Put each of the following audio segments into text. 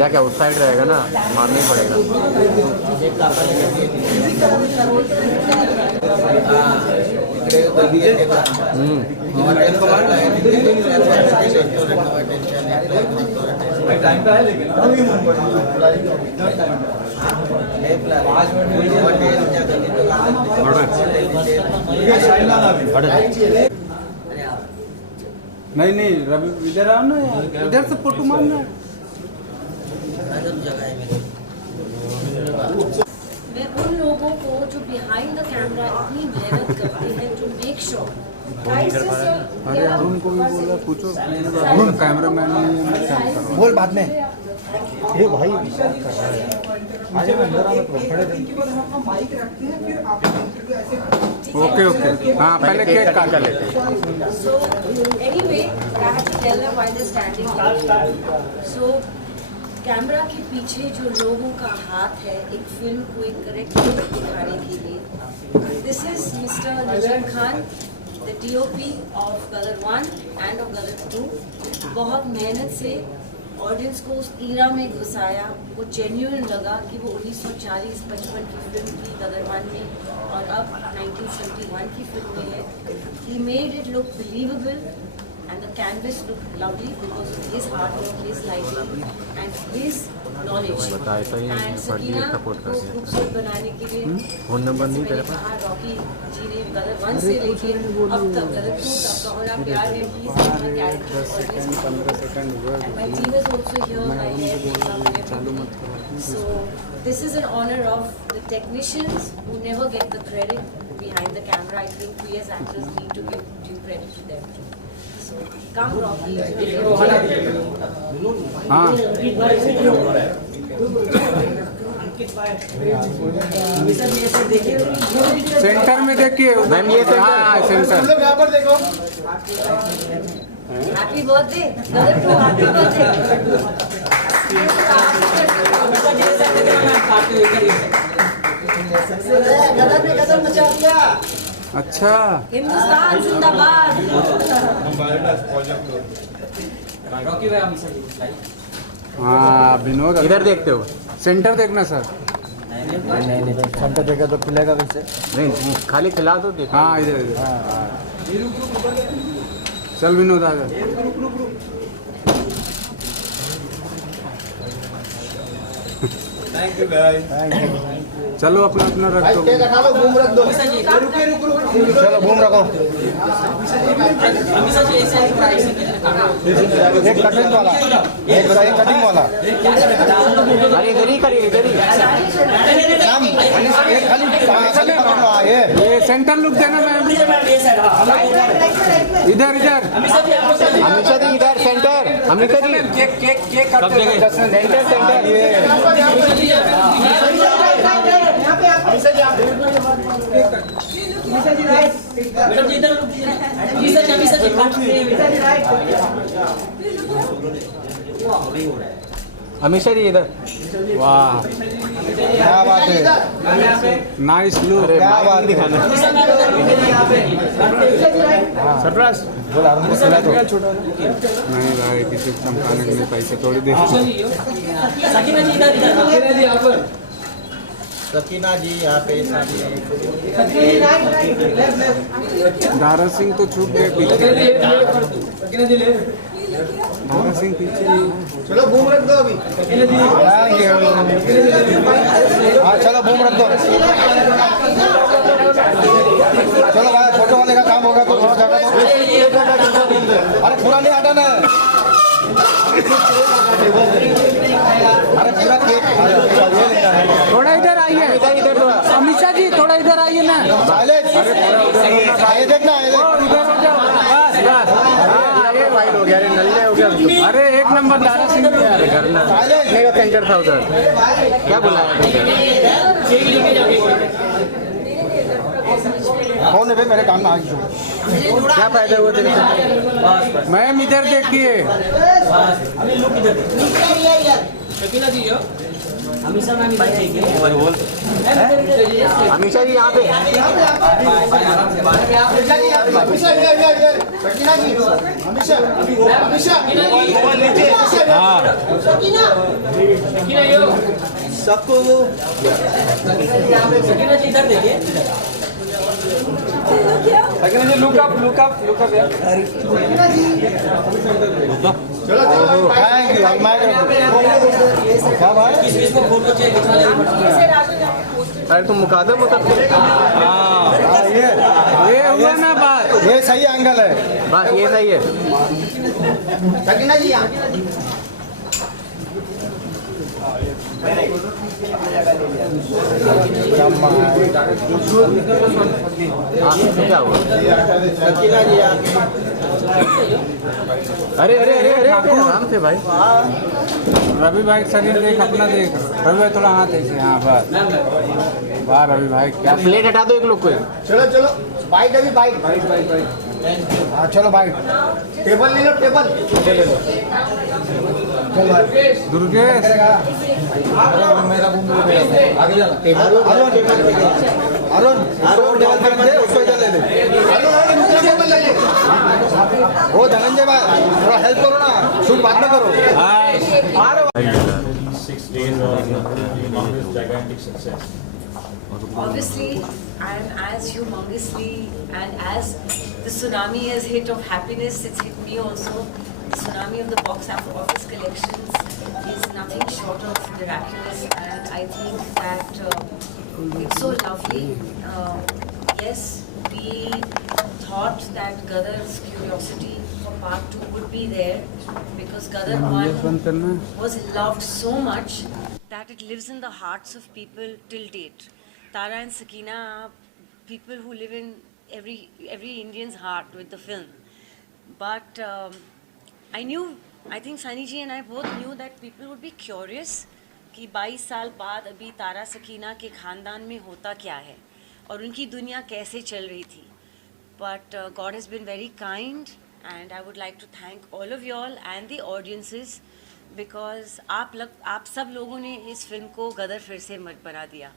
सीधा क्या उस साइड रहेगा ना, मारना ही पड़ेगा। नहीं नहीं रवि इधर आओ ना यार, इधर से फोटो मारना। मैं उन लोगों को जो बिहाइंड द कैमरा इतनी मेहनत करते हैं, जो मेक श्योर अरे अरुण को भी बोला पूछो, अरुण कैमरा मैन बोल बाद में। ये भाई ओके ओके, हाँ पहले केक काट लेते हैं। So anyway, I have to tell them why they're standing here. So camera के पीछे जो लोगों का हाथ है एक फिल्म को एक करेक्ट दिखाने के लिए, this is mister Nizam Khan, the DOP of Gadar 1 and of Gadar 2। बहुत मेहनत से ऑडियंस को उस ईरा में घुसाया। वो जेन्युइन लगा कि वो 1940-55 की फिल्म थी गदर 1 में और अब 1971 की फिल्म में है। He made it look believable and the canvas looked lovely because of his hard work, his lighting and his knowledge. And Sakina को खूबसूरत बनाने के लिए फोन नंबर नहीं तेरे पास? रॉकी जी ने गदर 1 से लेके अब तक गदर 2 तक का होना प्यार है। He is my character always. And my team is also here. My hair makeup and everything. So this is an honor of the technicians who never get the credit behind the camera. I think we as actors need to give due credit to them too. So come Rocky. हाँ centre में देखिए ma'am, ये centre. हाँ centre. Happy birthday. गदर 2 happy birthday. गदर ने कदम मचा दिया। अच्छा हिंदुस्तान जिंदाबाद। हाँ विनोद इधर देखते हो? सेंटर देखना सर। नहीं सेंटर देखा तो खुलेगा कैसे? नहीं, खाली खिला दो देखो। हाँ इधर इधर चल विनोद आ जा। Thank you guys. चलो अपना अपना रख दो। घूम रख दो। चलो घूम रखो। एक कटिंग वाला, एक कटिंग वाला। अरे इधर ही करिए, इधर ही। ये सेंटर लुक देना मैम। इधर इधर अमिशा जी इधर सेंटर। अमिशा जी केक केक केक सब जगह सेंटर सेंटर। अमिशा जी इधर। वाह क्या बात है, नाइस लुक। क्या बात दिखाना। सरप्राइज बोला अरुण को खिला दो। नहीं भाई, किसी को चमकाने के लिए पैसे थोड़ी दे। सकीना जी यहाँ पे दारा सिंह तो छूट गए पीछे। दारा सिंह पीछे। चलो घूम रख दो अभी। हाँ चलो घूम रख दो। चलो भाई फोटो वाले का काम होगा तो थोड़ा जगह दो। अरे पूरा नहीं हटाना है। अरे पूरा केक थोड़ा इधर आइए। इधर थोड़ा। अमिशा जी थोड़ा इधर आइए ना। ये देखना इधर हो जाओ। बस बस। हाँ, ये वाइड हो गया, अरे नल्ले हो गया। अरे एक नंबर दारा सिंह भी यार। करना मेरा सेंटर था उधर। क्या बुलाया? कौन है भाई, मेरे काम में आ गई। क्या फायदा हुआ तेरे से? मैम इधर देखिए। हमेशा मैम इधर चाहिए हमेशा जी यहाँ पे सबको वो सकीना जी इधर देखिए लुक अप यार चलो थैंक यू क्या भाई इसको फोटो चाहिए अरे तुम मुकादम मतलब ये हुआ ना बात ये सही एंगल है बस ये सही है सकीना जी यहाँ क्या हुआ अरे अरे अरे अरे आराम से भाई रवि भाई शरीर देख अपना देख रवि भाई थोड़ा हाथ ऐसे हाँ बस वाह रवि भाई क्या प्लेट हटा दो एक लोग को चलो चलो बाइट अभी बाइट हाँ चलो बाइट टेबल ले लो टेबल दुर्गेश अरुण उसको इधर ले ले वो धनंजय भाई थोड़ा हेल्प करो ना शूट बाद में करो 6 days of humongous gigantic success. Obviously, and as humongously and as the tsunami has hit of happiness, it's hit me also. The tsunami of the box office collections is nothing short of miraculous, and I think that it's so lovely. Yes, we thought that Gadar's curiosity for part 2 would be there because Gadar 1 was loved so much that it lives in the hearts of people till date. Tara and Sakina are people who live in every Indian's heart with the film. But I think Sunny ji and I both knew that people would be curious कि 22 साल बाद अभी तारा सकीना के खानदान में होता क्या है और उनकी दुनिया कैसे चल रही थी. But God has been very kind and I would like to thank all of y'all and the audiences because आप सब लोगों ने इस फिल्म को गदर फिर से मत बना दिया.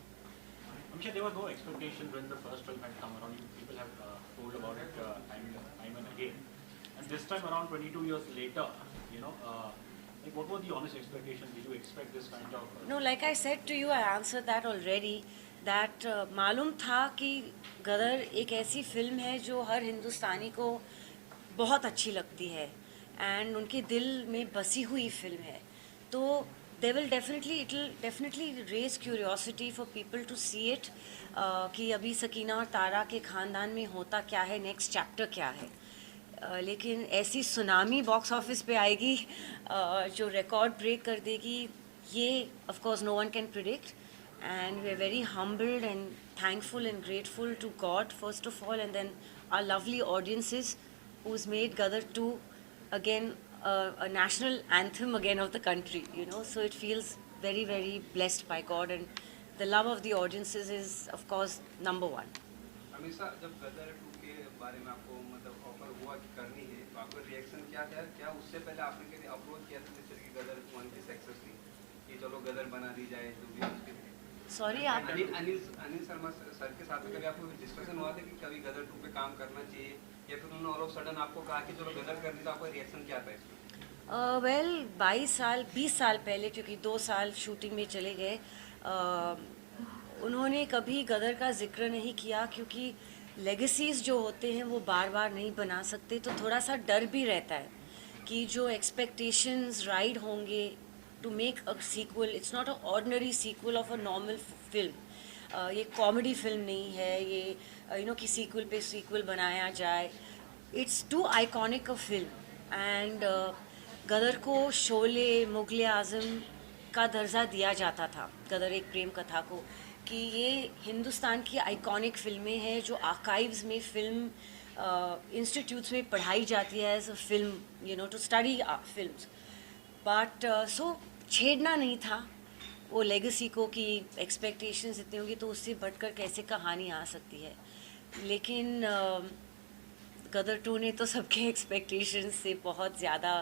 I'm sure there was no expectation when the first film had come around. People have told about it time and again. And this time around, 22 years later, like what were the honest expectations? Did you expect this kind of? No, like I said to you, I answered that already. That मालूम था कि गदर एक ऐसी film है जो हर हिंदुस्तानी को बहुत अच्छी लगती है and उनके दिल में बसी हुई फिल्म है. तो it will definitely raise curiosity for people to see it कि अभी सकीना और तारा के खानदान में होता क्या है, नेक्स्ट चैप्टर क्या है. लेकिन ऐसी सुनामी बॉक्स ऑफिस पे आएगी जो रिकॉर्ड ब्रेक कर देगी, ये of course no one can predict. And we're very humbled and thankful and grateful to God first of all, and then our lovely audiences who's made Gadar 2 again a national anthem again of the country, so it feels very, very blessed by God, and the love of the audiences is of course number one. हमेशा जब गदर 2 के बारे में आपको मतलब offer हुआ कि करनी है तो आपका रिएक्शन क्या था? क्या उससे पहले आपने कभी अप्रोच किया था जैसे कि गदर 1 की सक्सेस थी कि चलो गदर बना दी जाए जो भी उसके सॉरी आप अनिल शर्मा सर के साथ में कभी आपको डिस्कशन हुआ था कि कभी गदर 2 पे काम करना चाहिए या फिर उन्होंने ऑल ऑफ सडन आपको कहा कि चलो गदर कर दी, तो आपका रिएक्शन क्या था इसमें? 20 साल पहले, क्योंकि 2 साल शूटिंग में चले गए, उन्होंने कभी गदर का जिक्र नहीं किया क्योंकि लेगेसीज जो होते हैं वो बार बार नहीं बना सकते, तो थोड़ा सा डर भी रहता है कि जो एक्सपेक्टेशंस राइड होंगे to make a sequel. It's not an ordinary sequel of a normal film. ये कॉमेडी फिल्म नहीं है, ये कि सीक्वल पे सीक्वल बनाया जाए. It's too iconic a film. And गदर को शोले, मुगले आज़म का दर्जा दिया जाता था, गदर एक प्रेम कथा को, कि ये हिंदुस्तान की आइकॉनिक फिल्में हैं जो आर्काइव्स में फिल्म इंस्टीट्यूट्स में पढ़ाई जाती है as a film, to study films. But so छेड़ना नहीं था वो लेगेसी को कि एक्सपेक्टेशंस इतनी होंगी तो उससे बढ़कर कैसे कहानी आ सकती है. लेकिन गदर 2 ने तो सबके एक्सपेक्टेशंस से बहुत ज़्यादा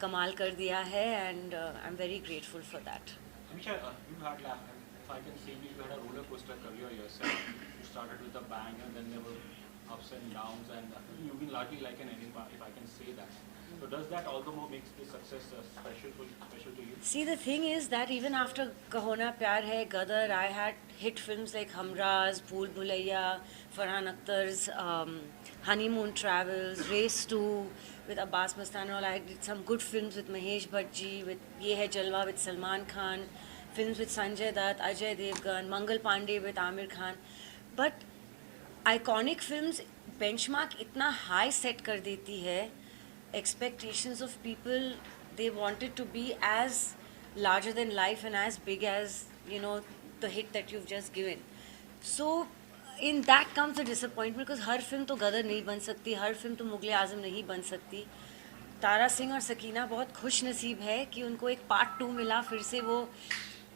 कमाल कर दिया है, and I am very grateful for that. Amisha, you had, if I can say, you had a roller coaster career yourself. You started with a bang, and then there were ups and downs, and you've been largely like an enigma, if I can say that. So does that all the more makes this success special to you? See, the thing is that even after Kaho Na Pyar Hai, Gadar, I had hit films like Humraaz, Bhool Bhulaiya, Farhan Akhtar's Honeymoon Travels, Race 2 with Abbas Mastan and all. I did some good films with Mahesh Bhatt, with Ye Hai Jalwa with Salman Khan, films with Sanjay Dutt, Ajay Devgan, Mangal Pandey with Amir Khan. But iconic films benchmark इतना high set कर देती है, expectations of people, they wanted to be as larger than life and as big as, you know, the hit that you've just given. So in that comes the disappointment, because her film तो गदर नहीं बन सकती, हर film तो मुगले आजम नहीं बन सकती. तारा सिंह और सकीना बहुत खुश नसीब है कि उनको एक पार्ट 2 मिला, फिर से वो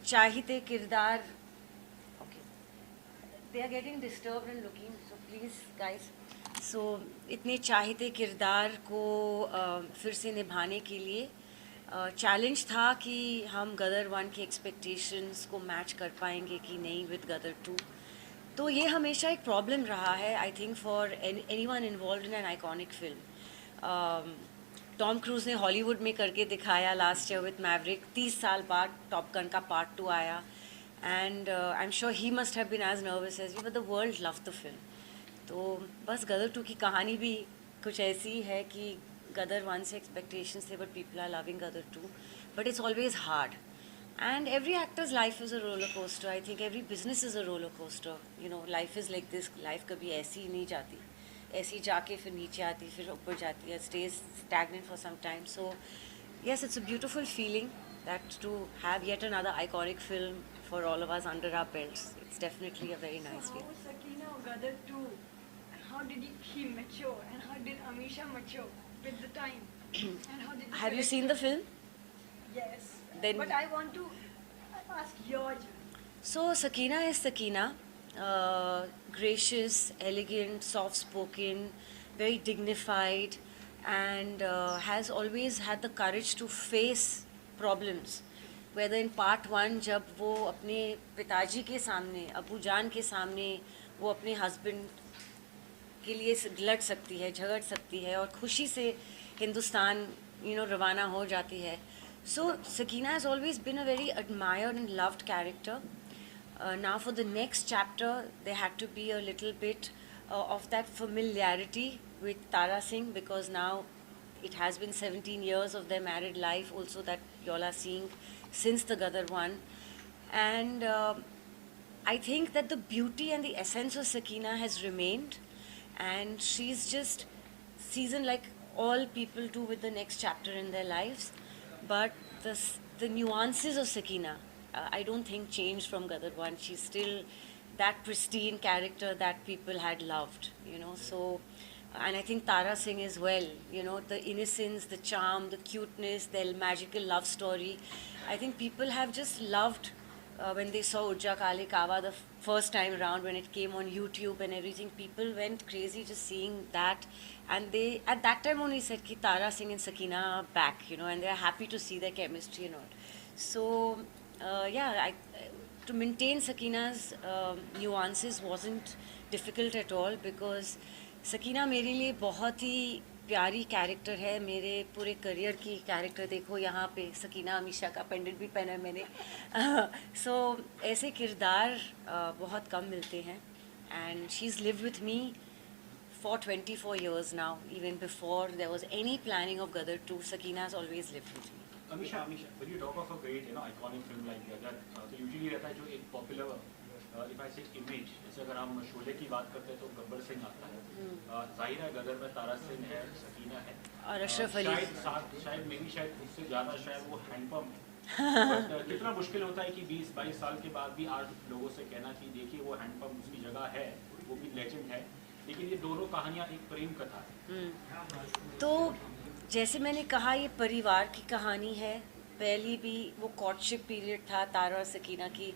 चाहते किरदार. They are getting disturbed and looking, so please guys. So इतने चाहते किरदार को फिर से निभाने के लिए चैलेंज था कि हम गदर 1 की एक्सपेक्टेशंस को मैच कर पाएंगे कि नहीं विद गदर 2. तो ये हमेशा एक प्रॉब्लम रहा है, I think, for anyone involved in an iconic film. Tom cruise ने हॉलीवुड में करके दिखाया लास्ट ईयर विद मैवरिक. 30 साल बाद टॉप गन का पार्ट 2 आया. And I'm sure he must have been as nervous as you, but the world loved the film. तो बस गदर 2 की कहानी भी कुछ ऐसी है कि गदर 1 से expectations थे, but people are loving Gadar 2. But it's always hard. And every actor's life is a roller coaster. I think every business is a roller coaster. You know, life is like this. Life कभी ऐसी नहीं जाती. ऐसी जाके फिर नीचे आती, फिर ऊपर जाती है. Stays stagnant for some time. So yes, it's a beautiful feeling that to have yet another iconic film for all of us under our belts. It's definitely a very nice So feeling. how Sakina or Gadar 2, how did he mature and how did Amisha mature with the time? And how did the Have you seen the film? Yes. Then- But I want to ask your journey. So Sakina is Sakina, gracious, elegant, soft-spoken, very dignified, and has always had the courage to face problems. Whether in part 1 जब वो अपने पिताजी के सामने, अबू जान के सामने, वो अपने हस्बैंड के लिए लड़ सकती है, झगड़ सकती है और खुशी से हिंदुस्तान रवाना हो जाती है. So Sakina has always been a very admired and loved character. Now for the next chapter, there had to be a little bit of that familiarity with Tara Singh, because now it has been 17 years of their married life also that you all are seeing since the Gadar 1. And I think that the beauty and the essence of Sakina has remained, and she's just seasoned like all people do with the next chapter in their lives. But the nuances of Sakina, I don't think changed from Gadar 1. She's still that pristine character that people had loved, so... And I think Tara Singh as well, the innocence, the charm, the cuteness, their magical love story. I think people have just loved when they saw Urja Kale Kawa the first time around, when it came on YouTube and everything. People went crazy just seeing that. And they, at that time only said ki Tara Singh and Sakina are back, and they're happy to see their chemistry and all. So, to maintain Sakina's nuances wasn't difficult at all, because Sakina मेरे लिए बहुत ही प्यारी character है. मेरे पूरे career की character देखो, यहाँ पे सकीना अमीशा का पेंडेंट भी पहना है मैंने. सो ऐसे किरदार बहुत कम मिलते हैं. And she is lived with me for 24 years now. Even before there was any planning of Gadar 2, Sakina has always lived with me. Amisha, when you talk of a great, iconic film like Gadar, तो usually रहता है जो एक popular, if I say image, जैसे अगर हम शोले की बात करते हैं तो गब्बर सिंह आता है. जाहिर है गदर में तारा सिंह है, सकीना है और अशरफ अली. शायद उससे ज़्यादा शायद वो हैंडपम्प है. कितना मुश्किल होता है कि 20-22 साल के बाद भी आज लोगों से कहना कि देखिए वो हैंडपम्प उसकी जगह है, वो भी लेजेंड है. लेकिन ये दोनों कहानियाँ एक प्रेम कथा है. तो जैसे मैंने कहा, ये परिवार की कहानी है. पहली भी वो कॉर्टशिप पीरियड था तारा और सकीना की.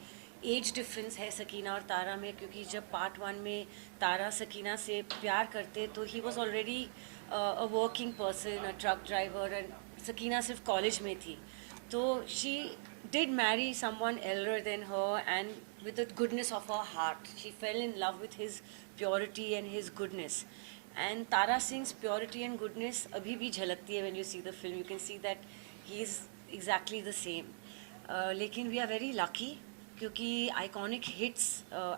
एज डिफरेंस है सकीना और तारा में, क्योंकि जब पार्ट 1 में तारा सकीना से प्यार करते तो he was already a working person, a truck driver, and Sakina सिर्फ कॉलेज में थी. तो she did marry someone elder than her, and with the goodness of her heart. She fell in love with his purity and his goodness. And Tara Singh's purity and goodness abhi bhi jhalakti hai when you see the film. You can see that he is exactly the same. लेकिन we are very lucky क्योंकि iconic hits,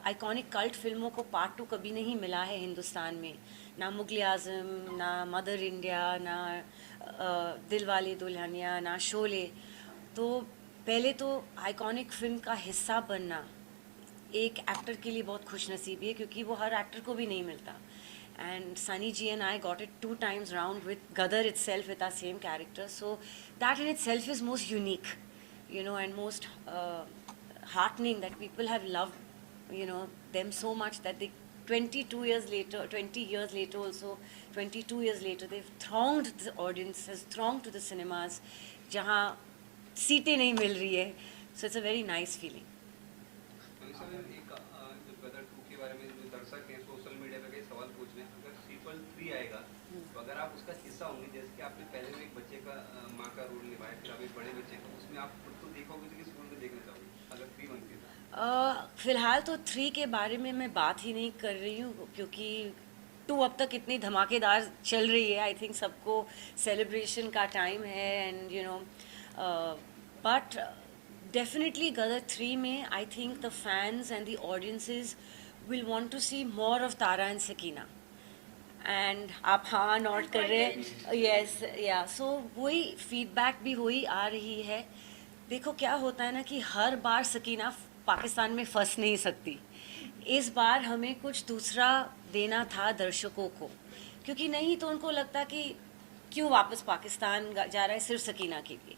iconic cult फिल्मों को part 2 कभी नहीं मिला है हिंदुस्तान में. ना मुगल आज़म, ना मदर इंडिया, ना दिलवाले दुल्हनिया, ना शोले. तो पहले तो आइकॉनिक फिल्म का हिस्सा बनना एक एक्टर के लिए बहुत खुशनसीबी है क्योंकि वो हर एक्टर को भी नहीं मिलता. And Sunny Ji and I got it 2 times round with Gadar itself with our same character. So that in itself is most unique, you know, and most heartening that people have loved, you know, them so much that they 20 years later also, 22 years later, they've thronged the audience, has thronged to the cinemas, जहाँ सीटें नहीं मिल रही है. So it's a very nice feeling. गदर 2 के बारे में जो दर्शक हैं सोशल मीडिया पे कई सवाल पूछ रहे हैं, अगर सीक्वल 3 आएगा तो अगर आप उसका हिस्सा होंगे, जैसे कि आपने पहले में एक बच्चे का माँ का रोल निभाया, फिर आप एक बड़े बच्चे का, उसमें आप खुद को देखोगे तो किस रोल में देखना चाहोगे अगर 3 बनती है? फिलहाल तो 3 के बारे में मैं बात ही नहीं कर रही हूँ क्योंकि 2 अब तक इतनी धमाकेदार चल रही है. आई थिंक सबको सेलिब्रेशन का टाइम है and you know, but definitely Gadar 3 में I think the fans and the audiences will want to see more of Tara and Sakina. And आप हाँ नोट कर रहे हैं. Yes, yeah. So वही feedback भी वही आ रही है. देखो क्या होता है ना कि हर बार सकीना पाकिस्तान में फंस नहीं सकती. इस बार हमें कुछ दूसरा देना था दर्शकों को, क्योंकि नहीं तो उनको लगता कि क्यों वापस पाकिस्तान जा रहा है सिर्फ सकीना के लिए.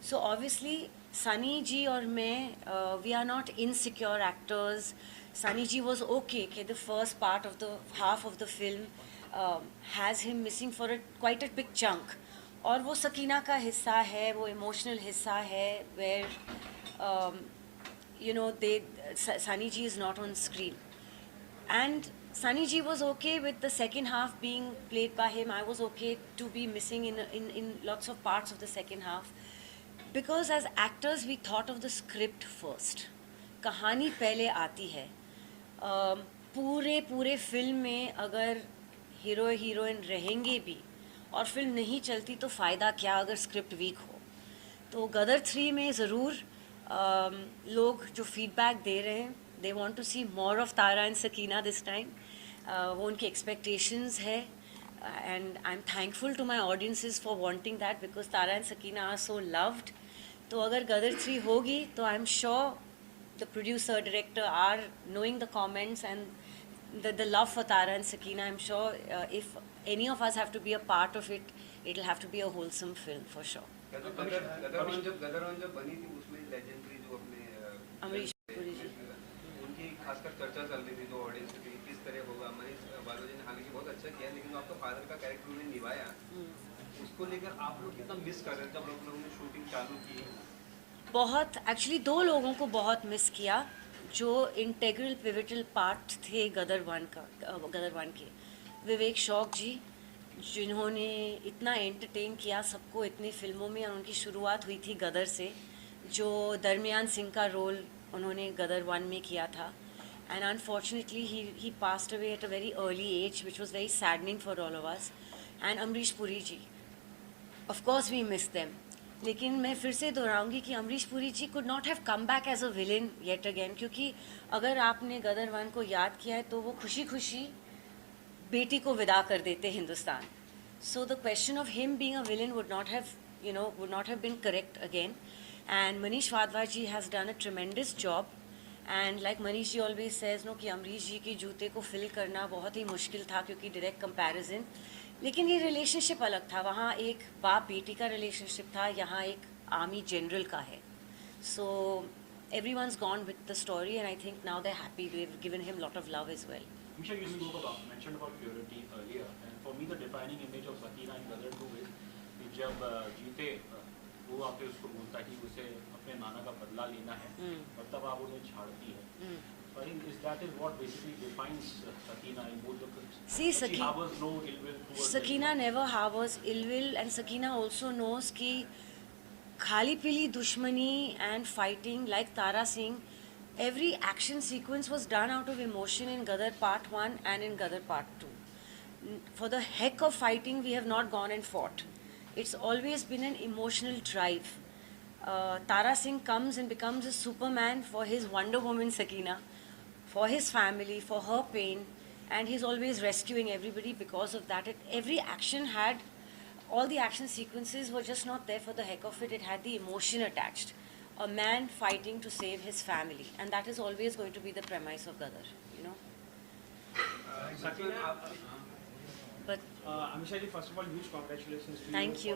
So obviously Sunny Ji और मैं, we are not insecure actors. Sunny Ji was okay. The first part of the half of the film has him missing for quite a big chunk. और वो सकीना का हिस्सा है, वो emotional हिस्सा है where you know Sunny Ji is not on screen. And Sunny Ji was okay with the second half being played by him. I was okay to be missing in lots of parts of the second half. Because as actors we thought of the script first. कहानी पहले आती है. पूरे film में अगर hero heroine रहेंगे भी और फिल्म नहीं चलती तो फ़ायदा क्या अगर स्क्रिप्ट वीक हो. तो गदर 3 में ज़रूर लोग जो फीडबैक दे रहे हैं, they want to see more of Tara and Sakina this time. वो उनकी expectations है. And I'm thankful to my audiences for wanting that because Tara and Sakina are so loved. तो अगर गदर 3 होगी तो I'm sure the producer, director are knowing the comments and the love for Tara and Sakina. I'm sure if any of us have to be a part of it, it'll have to be a wholesome film for sure. गदर जब बनी थी उसमें legendary जो अपने अमरीश पुरी जी, उनकी खासकर चर्चा चल रही थी जो ऑडियंस की किस तरह होगा. मनीष बालोजी ने हालांकि बहुत अच्छा किया, लेकिन आपका फादर का कैरेक्टर उन्होंने निभाया, उसको लेकर आप लोग कितना मिस कर रहे हैं जब लोग लोगों ने शूटिंग चालू की? बहुत एक्चुअली 2 लोगों को बहुत मिस किया जो इंटेग्रल पिविटल पार्ट थे गदर 1 के. विवेक शौक जी जिन्होंने इतना एंटरटेन किया सबको इतनी फिल्मों में, और उनकी शुरुआत हुई थी गदर से, जो दरमियान सिंह का रोल उन्होंने गदर 1 में किया था. And unfortunately he passed away at a very early age, which was very saddening for all of us. And Amrish Puri ji, of course we miss them. लेकिन मैं फिर से दोहराऊंगी कि अमरीश पुरी जी could not have come back as a villain yet again, क्योंकि अगर आपने गदर 1 को याद किया है तो वो खुशी खुशी बेटी को विदा कर देते Hindustan. So the question of him being a villain would not have been correct again. And Manish Wadhwa ji has done a tremendous job. And like Manish ji always says, no, कि अमरीश जी के जूते को फिल करना बहुत ही मुश्किल था क्योंकि direct comparison. लेकिन ये रिलेशनशिप अलग था. वहाँ एक बाप बेटी का रिलेशनशिप था, यहाँ एक आर्मी जनरल का है. So everyone's gone with the story, and I think now they're happy. They've given him a lot of love as well. Misha, you mentioned about purity earlier, and for me the defining image of Sakina in Gadar 2 is कि जब जीते वो आके उसको बोलता है कि उसे अपने नाना का बदला लेना है, और तब आप उन्हें छाड़ती है. So I think that is what basically defines Sakina in both the films. See, she harbors no ill will towards Sakina never harbors ill will, and Sakina also knows कि Khali Pili Dushmani and fighting like Tara Singh, every action sequence was done out of emotion in Gadar Part 1 and in Gadar Part 2. For the heck of fighting, we have not gone and fought. It's always been an emotional drive. Tara Singh comes and becomes a Superman for his Wonder Woman Sakina, for his family, for her pain, and he's always rescuing everybody because of that. Every action had, all the action sequences were just not there for the heck of it. It had the emotion attached. A man fighting to save his family, and that is always going to be the premise of Gadar, you know. But Amisha ji, first of all huge congratulations to Thank you.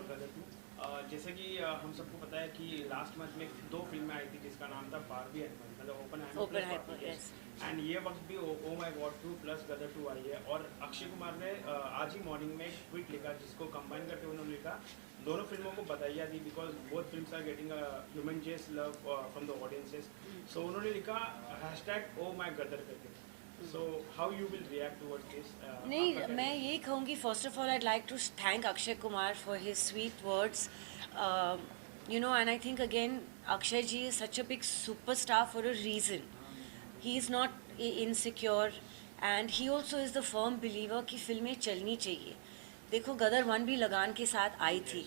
जैसे कि हम सबको पता है कि last month में 2 फिल्में आई थी जिसका नाम था बारबी एंड मतलब Oppenheimer, yes. एंड ये वक्त भी ओ माय गॉड 2 प्लस गदर 2 आई है। और अक्षय कुमार ने आज ही मॉर्निंग में एक ट्वीट लिखा जिसको कंबाइन करके उन्होंने लिखा दोनों फिल्मों को बधाइयाँ दी because both films are getting humongous love from the audiences. So उन्होंने लिखा #ओ माय गदर करके। So how you will react towards this? नहीं, मैं यही कहूँगी, first of all I'd like to thank Akshay Kumar for his sweet words. You know, and I think again, Akshay ji is such a big superstar for a reason. He is not insecure and he also is the firm believer कि फिल्में चलनी चाहिए। देखो, गदर 1 भी लगान के साथ आई थी।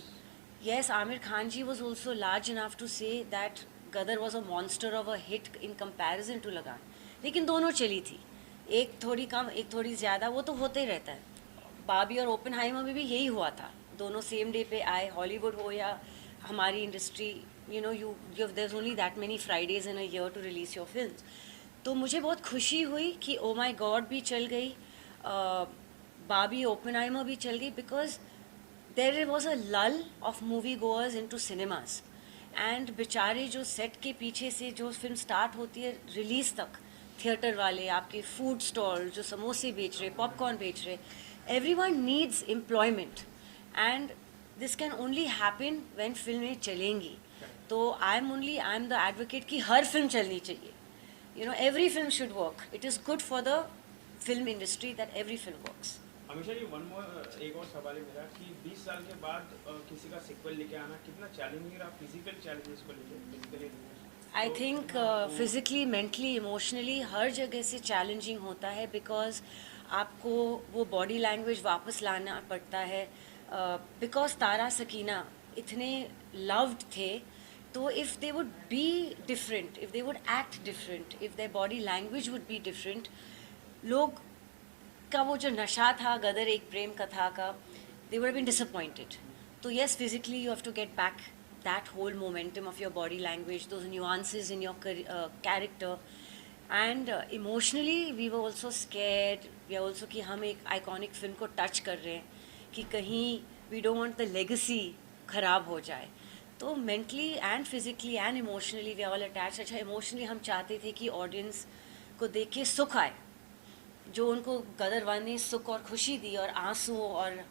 Yes, Amir Khan ji was also large enough to say that Gadar was a monster of a hit in comparison to लगान, लेकिन दोनों चली थी, एक थोड़ी कम एक थोड़ी ज़्यादा, वो तो होते ही रहता है। बाबी और ओपनहाइमर में भी यही हुआ था, दोनों सेम डे पे आए, हॉलीवुड हो या हमारी industry, you know, you there only that many Fridays in a year to release your films. तो मुझे बहुत खुशी हुई कि ओ माय गॉड भी चल गई, बाबी ओपनहाइमर भी चल गई, because there was a lull of movie goers into cinemas and बेचारे जो सेट के पीछे से जो फिल्म स्टार्ट होती है रिलीज तक, थिएटर वाले, आपके फूड स्टॉल जो समोसे बेच रहे, पॉपकॉर्न बेच रहे, everyone needs employment and this can only happen when फिल्में चलेंगी। तो आई एम द एडवोकेट कि हर फिल्म चलनी चाहिए, you know, every film should work. It is good for the film industry that every film works. Amisha ji, एक और सवाल है मेरा कि 20 साल के बाद किसी का सिक्वल लेके आना कितना चैलेंजिंग रहा, फिजिकल चैलेंजेस को लेके, physically? I think physically, mentally, emotionally हर जगह से चैलेंजिंग होता है, बिकॉज आपको वो बॉडी लैंग्वेज वापस लाना पड़ता है। बिकॉज तारा सकीना इतने लव्ड थे, तो if they would be different, if they would act different, if their body language would be different, लोग का वो जो नशा था गदर एक प्रेम कथा का, they would have been disappointed. तो yes, physically you have to get back that whole momentum of your body language, those nuances in your character, and emotionally we were also scared. We are also कि हम एक iconic film को touch कर रहे हैं, कि कहीं we don't want the legacy खराब हो जाए। तो mentally and physically and emotionally we are all attached। अच्छा, emotionally हम चाहते थे कि audience को देख के सुख आए, जो उनको गदर 1 ने सुख और खुशी दी और आंसू और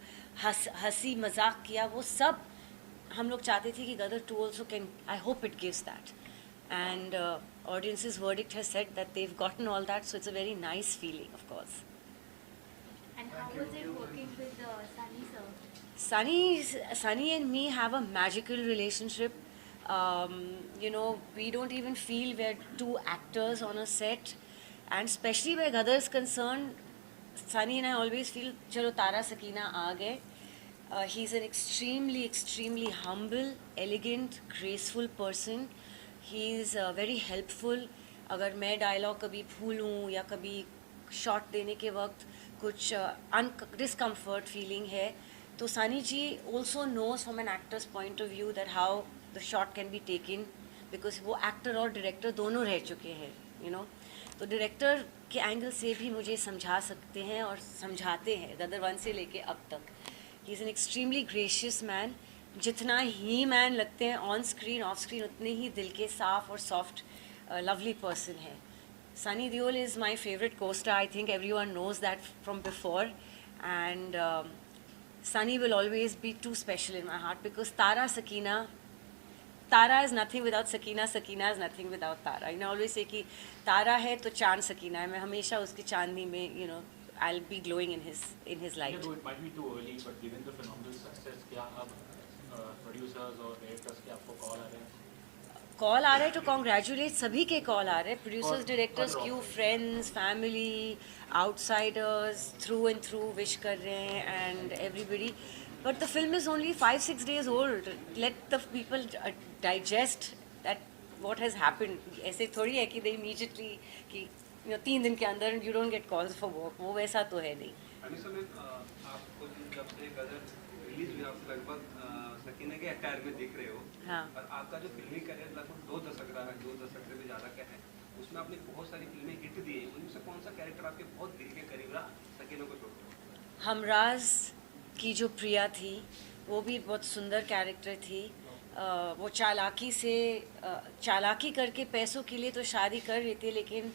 हंसी मजाक किया, वो सब हम लोग चाहते थे कि गदर 2 also can, I hope it gives that, and audience's verdict has said that they've gotten all that, so it's a very nice feeling, of course. And how was it working with Sunny sir? Sunny and me have a magical relationship. You know, we don't even feel we're 2 actors on a set, and especially where Gadar is concerned, Sunny and I always feel chalo Tara Sakina aa gaye. He's an extremely humble, elegant, graceful person. He's very helpful. अगर मैं dialogue कभी भूलूँ या कभी shot देने के वक्त कुछ discomfort feeling है, तो सनी जी also knows from an actor's point of view that how the shot can be taken, because वो एक्टर और डायरेक्टर दोनों रह चुके हैं, you know. तो डायरेक्टर के एंगल से भी मुझे समझा सकते हैं और समझाते हैं गदर 1 से लेके अब तक। He is an extremely gracious man. जितना ही मैन लगते हैं ऑन स्क्रीन, ऑफ स्क्रीन उतने ही दिल के साफ और सॉफ्ट लवली पर्सन है। Sunny Deol is my favourite costar. I think everyone knows that from before, and Sunny will always be too special in my heart, because Tara is nothing without Sakina, Sakina is nothing without Tara. You know, always say कि तारा है तो चांद सकीना है। मैं हमेशा उसकी चांदनी में, you know, I'll be glowing in his light. It might be too early, but given the phenomenal success, क्या अब प्रोड्यूसर्स और डायरेक्टर्स के आपको कॉल आ रहे हैं? कॉल आ रहे हैं तो कॉन्ग्रेचुलेट सभी के कॉल आ रहे हैं, प्रोड्यूसर्स, डायरेक्टर्स, क्यों, friends, family, outsiders, through and through wish कर रहे हैं and everybody. But the film is only 5-6 days old. Let the people digest that what has happened. ऐसे थोड़ी है कि दे इमीडिएटली कि 3 दिन के अंदर you don't get calls for work, वो वैसा तो है नहीं. अमीषा मैम, आपको जब से गदर रिलीज हुई आप लगभग सकीना के अटायर में दिख रहे हो. हाँ. और आपका जो फिल्मी करियर लगभग 2 दशक रहा है, 2 दशक से भी ज़्यादा का है, उसमें आपने बहुत सारी फिल्में हिट दी है. उनमें से कौन सा कैरेक्टर आपके बहुत दिल के करीब रहा सकीना को छोड़कर? हमराज की जो प्रिया थी वो भी बहुत सुंदर कैरेक्टर थी. वो चालाकी करके पैसों के लिए तो शादी कर रही थी, लेकिन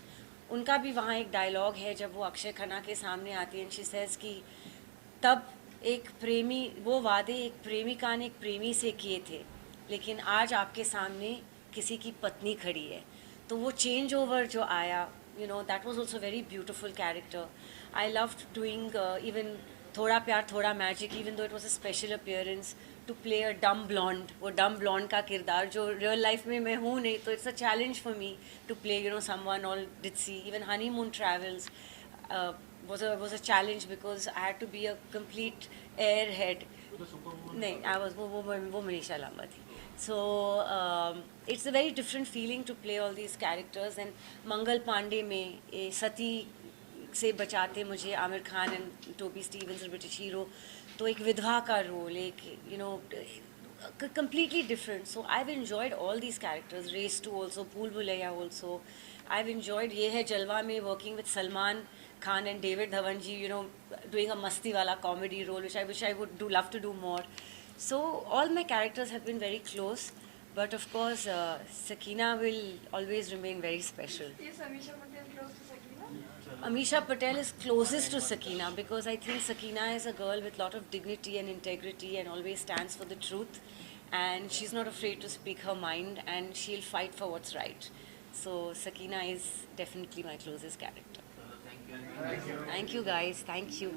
उनका भी वहाँ एक डायलॉग है जब वो अक्षय खन्ना के सामने आती है. शी सेज कि तब एक प्रेमी, वो वादे एक प्रेमिका ने एक प्रेमी से किए थे, लेकिन आज आपके सामने किसी की पत्नी खड़ी है. तो वो चेंज ओवर जो आया, you know, that was also very beautiful character. I loved doing even Thoda Pyaar Thoda magic, even though it was a special appearance, to play a dumb blonde. वो डम ब्लॉन्ड का किरदार जो रियल लाइफ में मैं हूँ नहीं, तो it's a challenge for me to play, you know, someone all ditsy. Even honeymoon travels was a challenge because I had to be a complete airhead. नहीं, I was वो मनीषा लांबा थी. So it's a very different feeling to play all these characters. And Mangal Pandey में सती से बचाते मुझे Aamir Khan and Toby Stevens, British hero, तो एक विधवा का रोल, एक you know completely different. So I've enjoyed all these characters. Race 2 also, Bhool Bhulaiya also. I've enjoyed ये है जलवा में working with Salman Khan and David Dhawan ji, you know, doing a masti wala comedy role, which I wish I would love to do more. So all my characters have been very close, but of course Sakina will always remain very special. Is Amisha Patel close to Sakina? Amisha Patel is closest to Sakina because I think Sakina is a girl with lot of dignity and integrity and always stands for the truth, and she's not afraid to speak her mind and she'll fight for what's right. So Sakina is definitely my closest character. Thank you guys. Thank you.